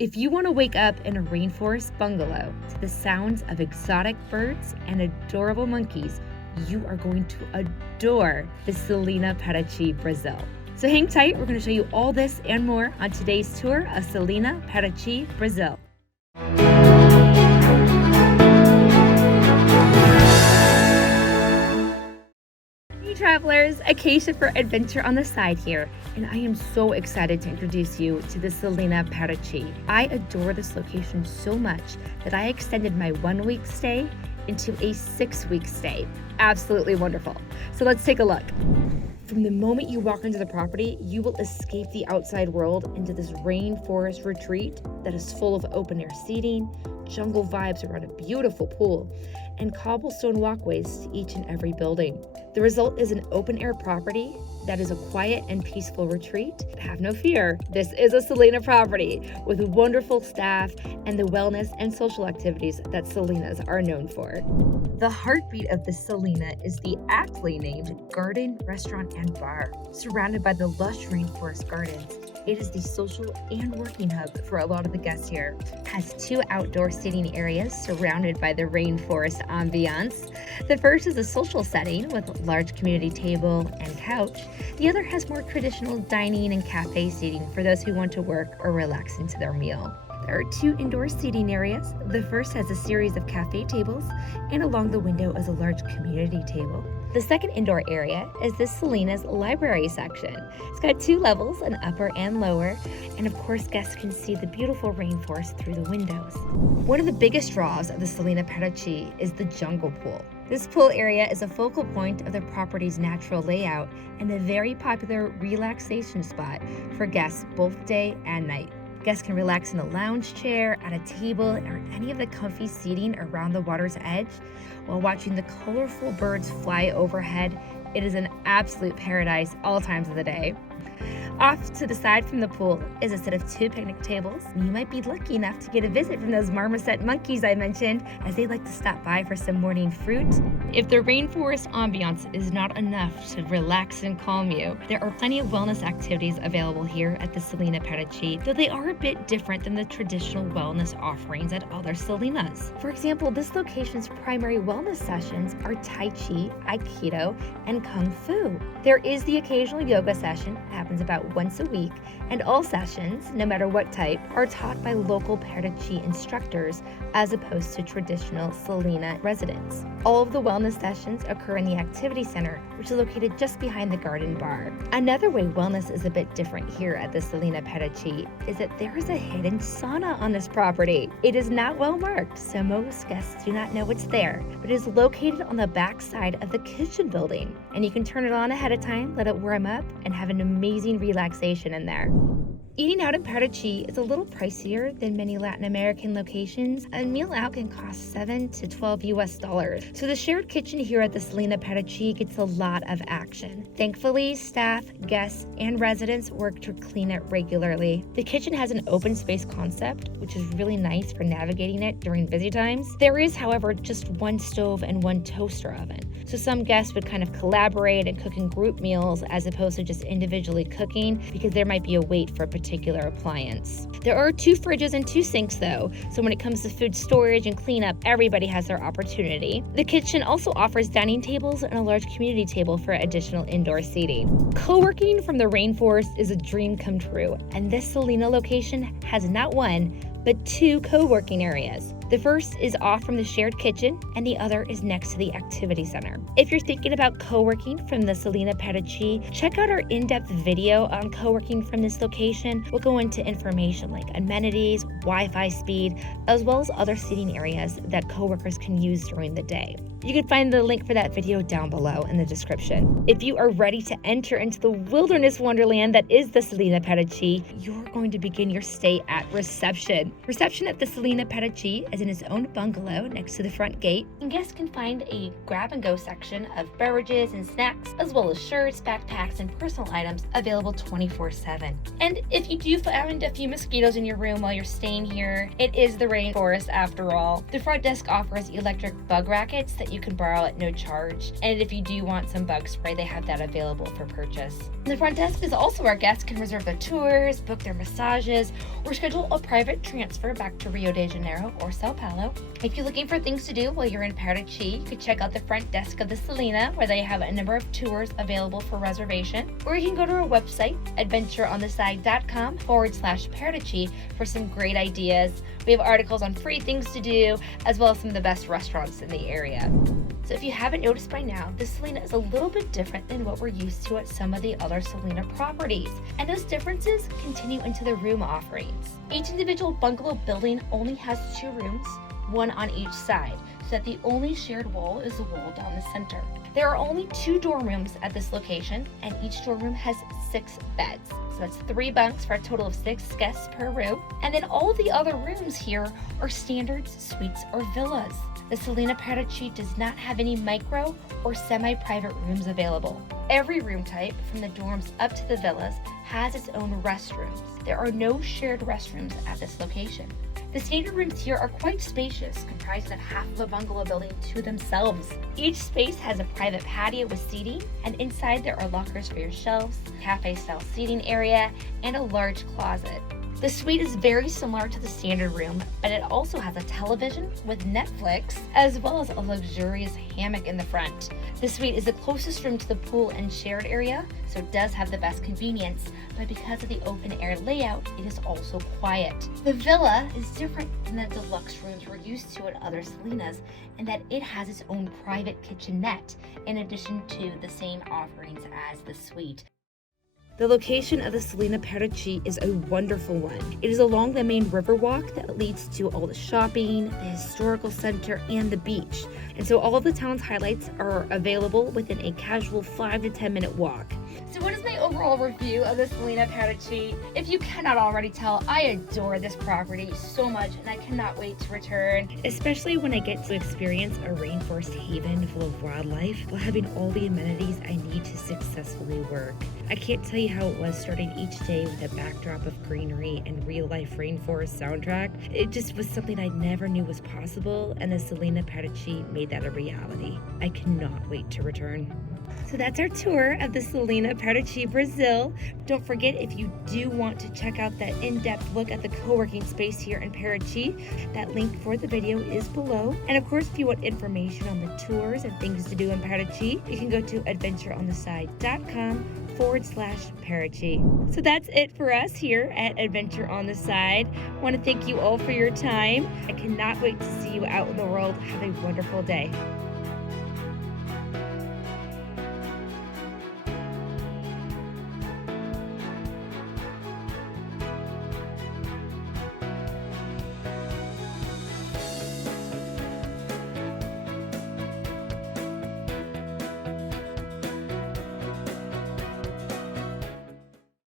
If you want to wake up in a rainforest bungalow to the sounds of exotic birds and adorable monkeys, you are going to adore the Selina Paraty, Brazil. So hang tight, we're going to show you all this and more on today's tour of Selina Paraty, Brazil. Hey travelers, Acacia for adventure on the side here, and I am so excited to introduce you to the Selina Paraty. I adore this location so much that I extended my 1-week stay into a 6-week stay. Absolutely wonderful. So let's take a look. From the moment you walk into the property, you will escape the outside world into this rainforest retreat that is full of open air seating, jungle vibes around a beautiful pool, and cobblestone walkways to each and every building. The result is an open air property that is a quiet and peaceful retreat. Have no fear, this is a Selina property with wonderful staff and the wellness and social activities that Selinas are known for. The heartbeat of the Selina is the aptly named Garden, Restaurant, and Bar. Surrounded by the lush rainforest gardens, it is the social and working hub for a lot of the guests here. It has 2 outdoor seating areas surrounded by the rainforest ambiance. The first is a social setting with a large community table and couch. The other has more traditional dining and cafe seating for those who want to work or relax into their meal. There are 2 indoor seating areas. The first has a series of cafe tables, and along the window is a large community table. The second indoor area is the Selina's library section. It's got 2 levels, an upper and lower, and of course guests can see the beautiful rainforest through the windows. One of the biggest draws of the Selina Paraty is the jungle pool. This pool area is a focal point of the property's natural layout and a very popular relaxation spot for guests both day and night. Guests can relax in a lounge chair, at a table, or any of the comfy seating around the water's edge while watching the colorful birds fly overhead. It is an absolute paradise all times of the day. Off to the side from the pool is a set of 2 picnic tables. You might be lucky enough to get a visit from those marmoset monkeys I mentioned, as they like to stop by for some morning fruit. If the rainforest ambiance is not enough to relax and calm you, there are plenty of wellness activities available here at the Selina Paraty, though they are a bit different than the traditional wellness offerings at other Selinas. For example, this location's primary wellness sessions are Tai Chi, Aikido, and Kung Fu. There is the occasional yoga session, happens about once a week, and all sessions, no matter what type, are taught by local Paraty instructors as opposed to traditional Selina residents. All of the wellness sessions occur in the activity center, which is located just behind the garden bar. Another way wellness is a bit different here at the Selina Paraty is that there is a hidden sauna on this property. It is not well marked, so most guests do not know it's there, but it is located on the back side of the kitchen building, and you can turn it on ahead of time, let it warm up, and have an amazing relaxation in there. Eating out in Paraty is a little pricier than many Latin American locations. A meal out can cost $7 to $12 US. So the shared kitchen here at the Selina Paraty gets a lot of action. Thankfully, staff, guests, and residents work to clean it regularly. The kitchen has an open space concept, which is really nice for navigating it during busy times. There is, however, just 1 stove and 1 toaster oven. So some guests would kind of collaborate and cook in group meals as opposed to just individually cooking, because there might be a wait for a particular appliance. There are 2 fridges and 2 sinks though, so when it comes to food storage and cleanup, everybody has their opportunity. The kitchen also offers dining tables and a large community table for additional indoor seating. Co-working from the rainforest is a dream come true, and this Selina location has not 1, but 2 co-working areas. The first is off from the shared kitchen, and the other is next to the activity center. If you're thinking about co-working from the Selina Paraty, check out our in-depth video on co-working from this location. We'll go into information like amenities, Wi-Fi speed, as well as other seating areas that co-workers can use during the day. You can find the link for that video down below in the description. If you are ready to enter into the wilderness wonderland that is the Selina Paraty, you're going to begin your stay at reception. home. Reception at the Selina Paraty is in its own bungalow next to the front gate, and guests can find a grab-and-go section of beverages and snacks, as well as shirts, backpacks, and personal items available 24/7. And if you do find a few mosquitoes in your room while you're staying here, it is the rainforest after all. The front desk offers electric bug rackets that you can borrow at no charge, and if you do want some bug spray, they have that available for purchase. The front desk is also where guests can reserve their tours, book their massages, or schedule a private transfer back to Rio de Janeiro or Sao Paulo. If you're looking for things to do while you're in Paraty, you can check out the front desk of the Selina, where they have a number of tours available for reservation, or you can go to our website, adventureontheside.com/Paraty, for some great ideas. We have articles on free things to do, as well as some of the best restaurants in the area. So if you haven't noticed by now, the Selina is a little bit different than what we're used to at some of the other Selina properties, and those differences continue into the room offerings. Each individual bungalow building only has 2 rooms, one on each side, so that the only shared wall is the wall down the center. There are only 2 dorm rooms at this location, and each dorm room has 6 beds. So that's 3 bunks for a total of 6 guests per room. And then all the other rooms here are standards, suites, or villas. The Selina Paraty does not have any micro or semi-private rooms available. Every room type, from the dorms up to the villas, has its own restrooms. There are no shared restrooms at this location. The standard rooms here are quite spacious, comprising of half of a bungalow building to themselves. Each space has a private patio with seating, and inside there are lockers for your shelves, cafe-style seating area, and a large closet. The suite is very similar to the standard room, but it also has a television with Netflix, as well as a luxurious hammock in the front. The suite is the closest room to the pool and shared area, so it does have the best convenience, but because of the open air layout, it is also quiet. The villa is different than the deluxe rooms we're used to at other Selinas, in that it has its own private kitchenette, in addition to the same offerings as the suite. The location of the Selina Paraty is a wonderful one. It is along the main river walk that leads to all the shopping, the historical center, and the beach. And so all of the town's highlights are available within a casual 5 to 10 minute walk. So what is my overall review of the Selina Paraty? If you cannot already tell, I adore this property so much, and I cannot wait to return. Especially when I get to experience a rainforest haven full of wildlife while having all the amenities I need to successfully work. I can't tell you how it was starting each day with a backdrop of greenery and real-life rainforest soundtrack. It just was something I never knew was possible, and the Selina Paraty made that a reality. I cannot wait to return. So that's our tour of the Selina Paraty, Brazil. Don't forget, if you do want to check out that in-depth look at the co-working space here in Paraty, that link for the video is below. And of course, if you want information on the tours and things to do in Paraty, you can go to adventureontheside.com/Paraty. So that's it for us here at Adventure on the Side. I want to thank you all for your time. I cannot wait to see you out in the world. Have a wonderful day.